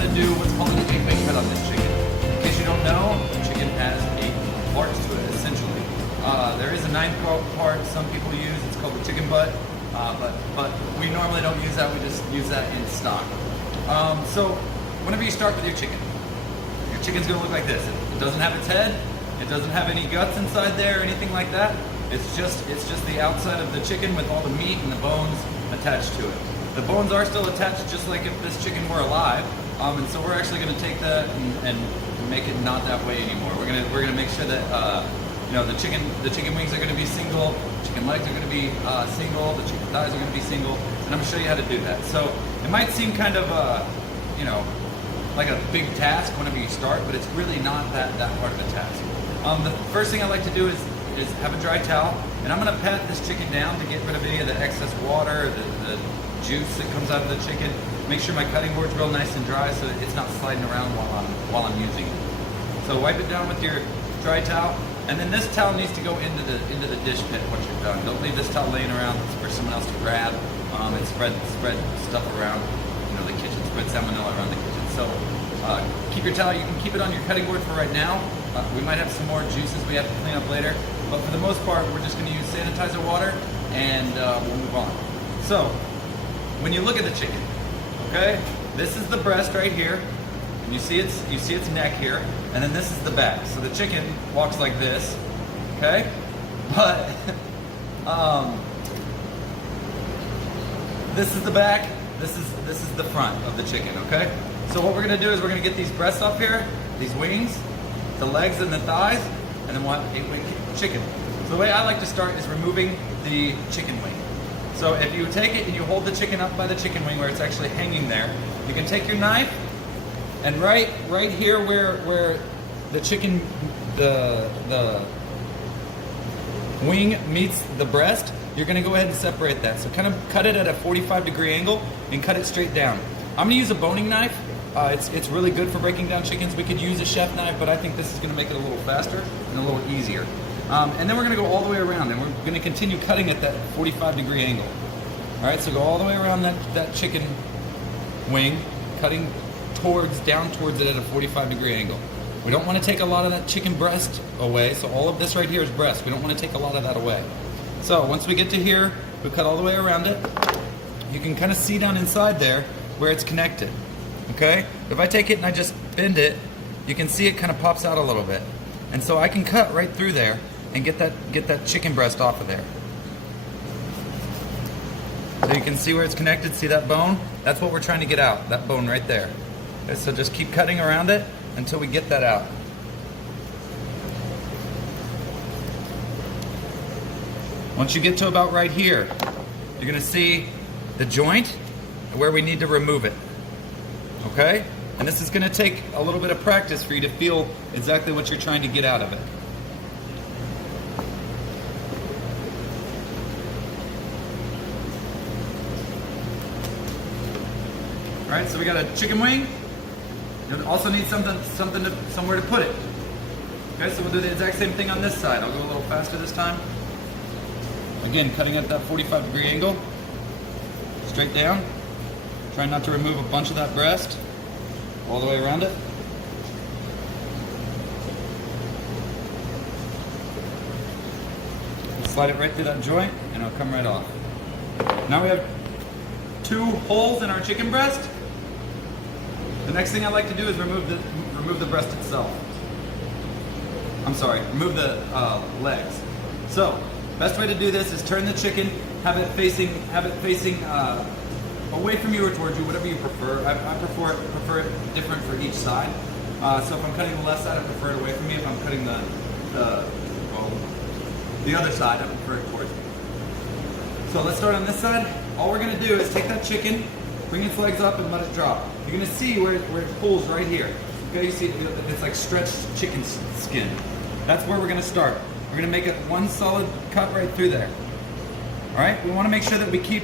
want to do what's called an 8-way cut on this chicken. In case you don't know, the chicken has 8 parts to it, essentially. There is a 9th part some people use. It's called the chicken butt, but we normally don't use that. We just use that in stock. So whenever you start with your chicken's going to look like this. It doesn't have its head. It doesn't have any guts inside there or anything like that. It's just the outside of the chicken with all the meat and the bones attached to it. The bones are still attached, just like if this chicken were alive. And so we're actually going to take that and make it not that way anymore. We're gonna make sure that you know, the chicken wings are going to be single, chicken legs are going to be single, the chicken thighs are going to be single, and I'm going to show you how to do that. So it might seem kind of you know, like a big task whenever you start, but it's really not that hard of a task. The first thing I like to do is have a dry towel, and I'm going to pat this chicken down to get rid of any of the excess water, the juice that comes out of the chicken. Make sure my cutting board's real nice and dry so that it's not sliding around while I'm using it. So wipe it down with your dry towel, and then this towel needs to go into the dish pit once you're done. Don't leave this towel laying around for someone else to grab and spread stuff around, you know, the kitchen, spread salmonella around the kitchen. So keep your towel. You can keep it on your cutting board for right now. We might have some more juices we have to clean up later, but for the most part, we're just going to use sanitizer water, and we'll move on. So when you look at the chicken, okay, this is the breast right here. You see its neck here, and then this is the back. So the chicken walks like this, okay? But this is the back. This is the front of the chicken, okay? So what we're gonna do is we're gonna get these breasts up here, these wings, the legs and the thighs, and then we'll have 8-way chicken. So the way I like to start is removing the chicken wing. So if you take it and you hold the chicken up by the chicken wing where it's actually hanging there, you can take your knife, and right here where the chicken, the wing meets the breast, you're gonna go ahead and separate that. So kind of cut it at a 45-degree angle and cut it straight down. I'm gonna use a boning knife. It's really good for breaking down chickens. We could use a chef knife, but I think this is gonna make it a little faster and a little easier. And then we're gonna go all the way around, and we're gonna continue cutting at that 45-degree angle. All right, so go all the way around that chicken wing, cutting down towards it at a 45-degree angle. We don't want to take a lot of that chicken breast away, so all of this right here is breast. We don't want to take a lot of that away. So once we get to here, we cut all the way around it. You can kind of see down inside there where it's connected, okay? If I take it and I just bend it, you can see it kind of pops out a little bit. And so I can cut right through there and get that chicken breast off of there. So you can see where it's connected, see that bone? That's what we're trying to get out, that bone right there. Okay, so just keep cutting around it until we get that out. Once you get to about right here, you're gonna see the joint where we need to remove it, okay? And this is gonna take a little bit of practice for you to feel exactly what you're trying to get out of it. All right, so we got a chicken wing. You also need somewhere to put it. Okay, so we'll do the exact same thing on this side. I'll go a little faster this time. Again, cutting at that 45-degree angle, straight down. Try not to remove a bunch of that breast all the way around it. Slide it right through that joint, and it'll come right off. Now we have 2 holes in our chicken breast. The next thing I like to do is remove the breast itself. I'm sorry, remove the legs. So, best way to do this is turn the chicken, have it facing away from you or towards you, whatever you prefer. I prefer it different for each side. So if I'm cutting the left side, I prefer it away from me. If I'm cutting the other side, I prefer it towards me. So let's start on this side. All we're gonna do is take that chicken, bring its legs up and let it drop. You're gonna see where it pulls right here. Okay, you see it's like stretched chicken skin. That's where we're gonna start. We're gonna make it one solid cut right through there. All right, we wanna make sure that we keep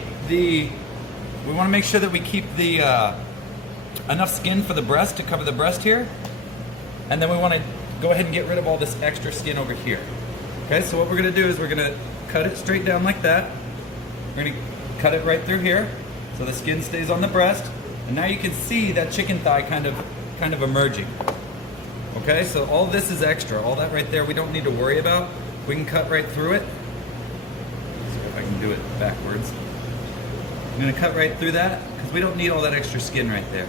enough skin for the breast to cover the breast here. And then we wanna go ahead and get rid of all this extra skin over here. Okay, so what we're gonna do is we're gonna cut it straight down like that. We're gonna cut it right through here so the skin stays on the breast. And now you can see that chicken thigh kind of emerging. Okay, so all this is extra. All that right there we don't need to worry about. We can cut right through it. Let's see if I can do it backwards. I'm gonna cut right through that because we don't need all that extra skin right there.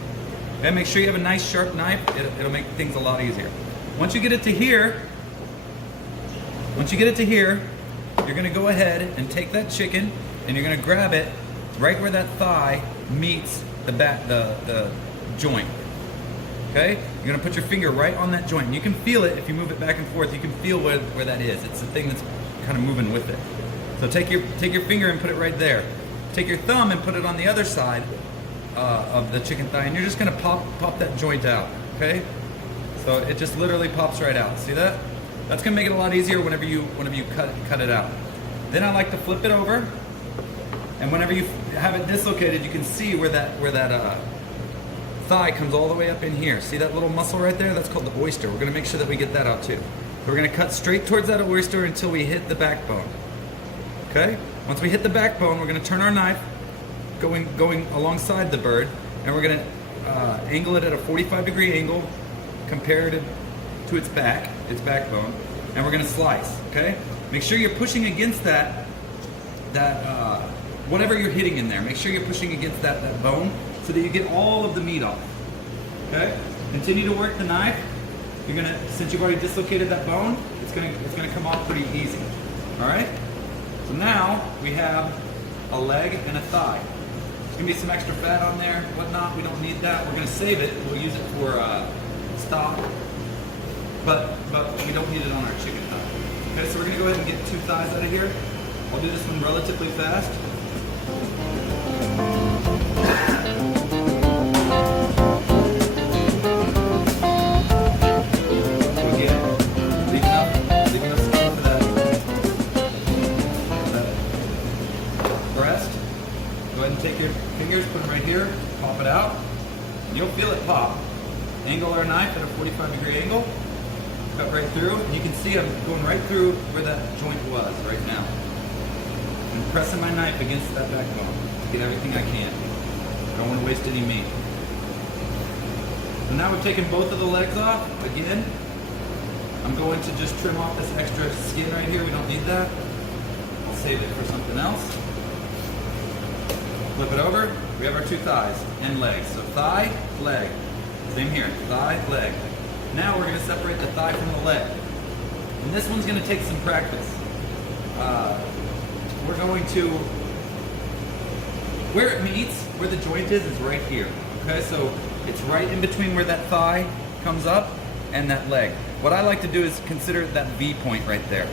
Okay, make sure you have a nice sharp knife. It'll make things a lot easier. Once you get it to here, you're gonna go ahead and take that chicken and you're gonna grab it right where that thigh meets the joint. Okay? You're gonna put your finger right on that joint. And you can feel it if you move it back and forth. You can feel where that is. It's the thing that's kind of moving with it. So take your finger and put it right there. Take your thumb and put it on the other side of the chicken thigh, and you're just gonna pop that joint out. Okay? So it just literally pops right out. See that? That's gonna make it a lot easier whenever you cut it out. Then I like to flip it over, and whenever you have it dislocated, you can see where that thigh comes all the way up in here. See that little muscle right there? That's called the oyster. We're gonna make sure that we get that out too. So we're gonna cut straight towards that oyster until we hit the backbone. Okay? Once we hit the backbone, we're gonna turn our knife going alongside the bird, and we're gonna angle it at a 45-degree angle compared to its backbone, and we're gonna slice. Okay? Make sure you're pushing against that whatever you're hitting in there. Make sure you're pushing against that bone so that you get all of the meat off. Okay? Continue to work the knife. Since you've already dislocated that bone, it's gonna come off pretty easy. All right? So now we have a leg and a thigh. There's gonna be some extra fat on there, whatnot. We don't need that. We're gonna save it. We'll use it for stock, but we don't need it on our chicken thigh. Okay, so we're gonna go ahead and get 2 thighs out of here. I'll do this one relatively fast. So again, leave enough skin for that breast. Go ahead and take your fingers, put them right here, pop it out. You'll feel it pop. Angle our knife at a 45-degree angle. Cut right through. And you can see I'm going right through where that joint was right now. I'm pressing my knife against that backbone to get everything I can. I don't want to waste any meat. So now we've taken both of the legs off. Again, I'm going to just trim off this extra skin right here. We don't need that. I'll save it for something else. Flip it over. We have our 2 thighs and legs. So thigh, leg. Same here. Thigh, leg. Now we're going to separate the thigh from the leg. And this one's going to take some practice. We're going to, where it meets, where the joint is right here. Okay, so it's right in between where that thigh comes up and that leg. What I like to do is consider that V point right there.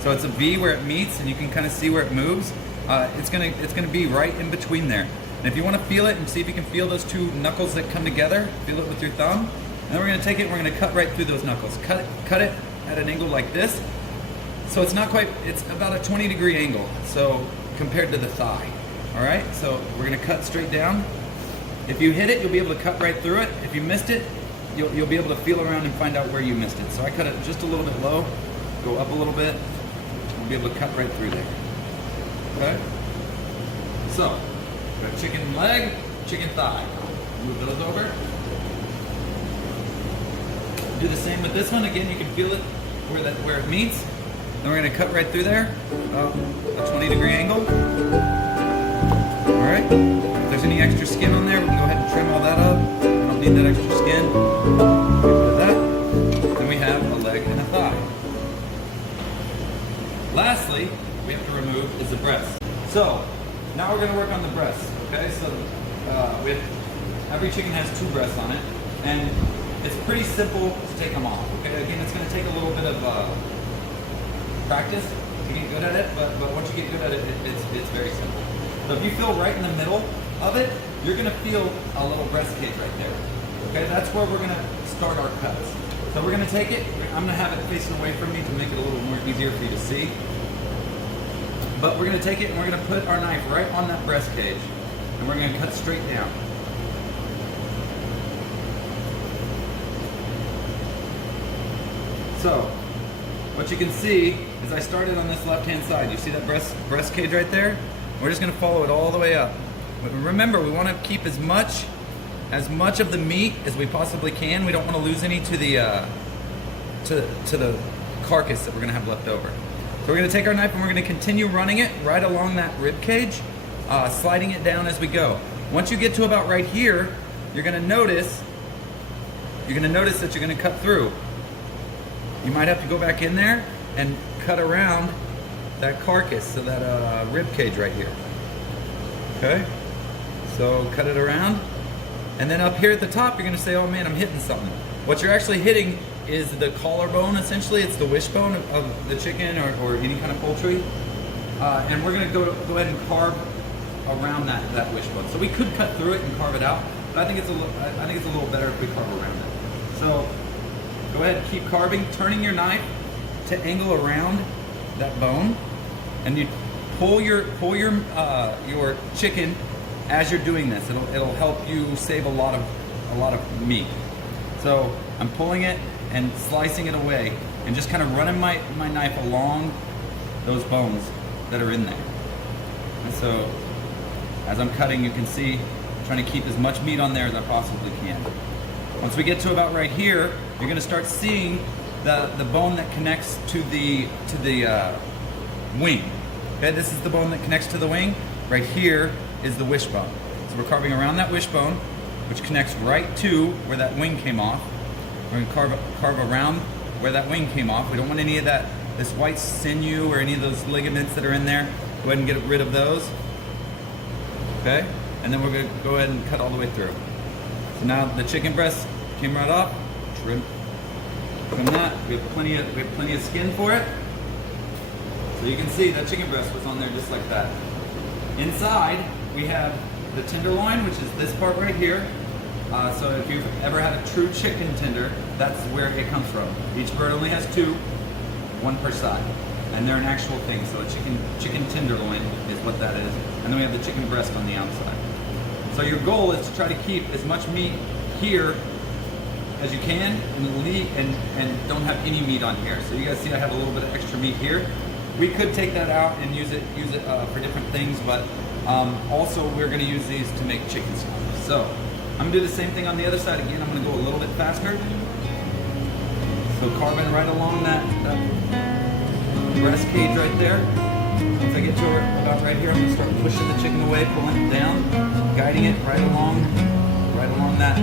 So it's a V where it meets, and you can kind of see where it moves. It's gonna be right in between there. And if you want to feel it and see if you can feel those 2 knuckles that come together, feel it with your thumb. And then we're gonna take it and we're gonna cut right through those knuckles. Cut it at an angle like this. So it's not quite, it's about a 20-degree angle, so compared to the thigh. All right, so we're gonna cut straight down. If you hit it, you'll be able to cut right through it. If you missed it, you'll be able to feel around and find out where you missed it. So I cut it just a little bit low, go up a little bit, we'll be able to cut right through there. Okay? So, we got chicken leg, chicken thigh. Move those over. Do the same with this one. Again, you can feel it where it meets. Then we're going to cut right through there, a 20-degree angle. All right. If there's any extra skin on there, we can go ahead and trim all that up. We don't need that extra skin. Get rid of that. Then we have a leg and a thigh. Lastly, we have to remove is the breast. So now we're going to work on the breast. Okay. So every chicken has 2 breasts on it, and it's pretty simple to take them off. Okay. Again, it's going to take a little bit of practice to get good at it, but once you get good at it, it's very simple. So if you feel right in the middle of it, you're gonna feel a little breast cage right there. Okay, that's where we're gonna start our cuts. So we're gonna take it, I'm gonna have it facing away from me to make it a little more easier for you to see. But we're gonna take it and we're gonna put our knife right on that breast cage, and we're gonna cut straight down. So, what you can see is I started on this left-hand side. You see that breast cage right there? We're just gonna follow it all the way up. But remember, we wanna keep as much as much of the meat as we possibly can. We don't want to lose any to the to the carcass that we're gonna have left over. So we're gonna take our knife and we're gonna continue running it right along that rib cage, sliding it down as we go. Once you get to about right here, you're gonna notice that you're gonna cut through. You might have to go back in there and cut around that carcass, so that rib cage right here. Okay? So cut it around. And then up here at the top, you're gonna say, oh man, I'm hitting something. What you're actually hitting is the collarbone, essentially. It's the wishbone of the chicken or any kind of poultry. And we're gonna go ahead and carve around that wishbone. So we could cut through it and carve it out, but I think it's a little better if we carve around it. So go ahead and keep carving, turning your knife to angle around that bone, and you pull your chicken as you're doing this. It'll help you save a lot of meat. So I'm pulling it and slicing it away, and just kind of running my knife along those bones that are in there. And so as I'm cutting, you can see I'm trying to keep as much meat on there as I possibly can. Once we get to about right here, you're going to start seeing the bone that connects to the wing. Okay, this is the bone that connects to the wing. Right here is the wishbone. So we're carving around that wishbone, which connects right to where that wing came off. We're going to carve around where that wing came off. We don't want any of this white sinew or any of those ligaments that are in there. Go ahead and get rid of those. Okay, and then we're going to go ahead and cut all the way through. So now the chicken breast came right off. Trim that. We have plenty of skin for it. So you can see that chicken breast was on there just like that. Inside we have the tenderloin, which is this part right here. So if you've ever had a true chicken tender, that's where it comes from. Each bird only has two, one per side, and they're an actual thing. So a chicken tenderloin is what that is. And then we have the chicken breast on the outside. So your goal is to try to keep as much meat here as you can, and don't have any meat on here. So you guys see I have a little bit of extra meat here. We could take that out and use it for different things, but also we're going to use these to make chicken stock. So I'm going to do the same thing on the other side again. I'm going to go a little bit faster. So carving right along that breast cage right there. Once I get to about right here, I'm going to start pushing the chicken away, pulling it down, guiding it right along that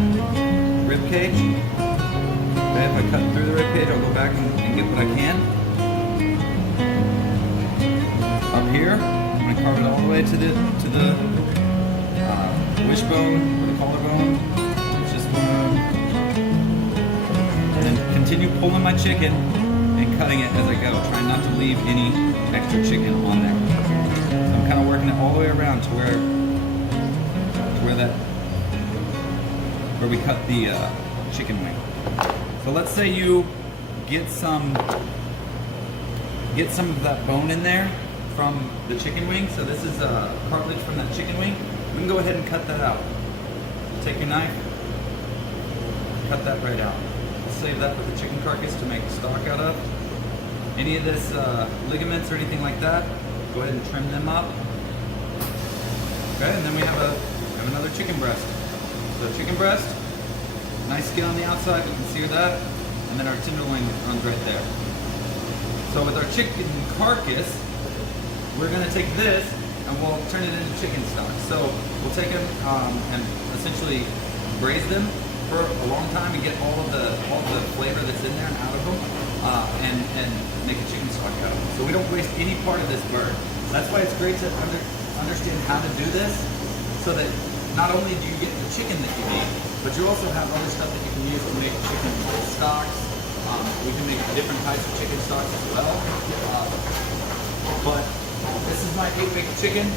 rib cage. Okay, if I cut through the rib cage, I'll go back and get what I can. Up here, I'm going to carve it all the way to the wishbone or the collarbone. Just and then continue pulling my chicken and cutting it as I go, trying not to leave any extra chicken on there. So I'm kind of working it all the way around to where we cut the chicken wing. So let's say you get some of that bone in there from the chicken wing. So this is cartilage from that chicken wing. We can go ahead and cut that out. Take your knife, cut that right out. We'll save that with the chicken carcass to make stock out of. Any of this ligaments or anything like that, go ahead and trim them up. Okay, and then we have another chicken breast. So chicken breast, nice skin on the outside, you can see that, and then our tenderloin runs right there. So with our chicken carcass, we're going to take this and we'll turn it into chicken stock. So we'll take them and essentially braise them for a long time and get all the flavor that's in there and out of them, and make a chicken stock out of them. So we don't waste any part of this bird. That's why it's great to understand how to do this, so that not only do you get the chicken that you need, but you also have other stuff that you can use to make chicken stocks. We can make different types of chicken stocks as well. But this is my 8-bake chicken.